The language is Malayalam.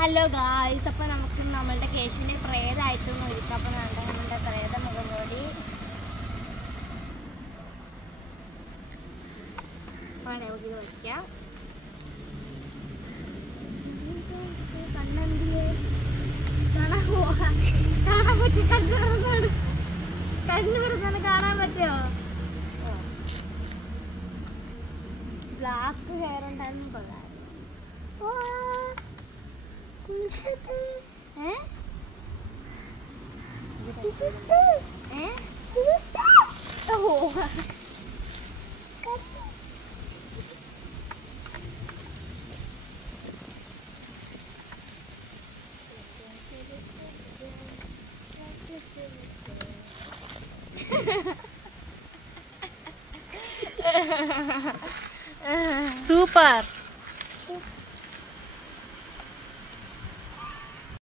ഹലോ ഗായ്സ്, അപ്പോൾ നമുക്ക് നമ്മളുടെ കേശുവിനെ പ്രേതമായിട്ടൊന്നും ഒരുക്കാം. അപ്പോൾ നമ്മളുടെ പ്രേത മുഖംമൂടി നമുക്ക് വയ്ക്കാം. കണ്ണെന്തിയെ കാണാൻ പോകാൻ പറ്റും. കണ്ണു തുറന്നാണ് കാണാൻ പറ്റുമോ? ബ്ലാക്ക് ഹെയർ ഉണ്ടായിരുന്നു കൊള്ളാം. Super.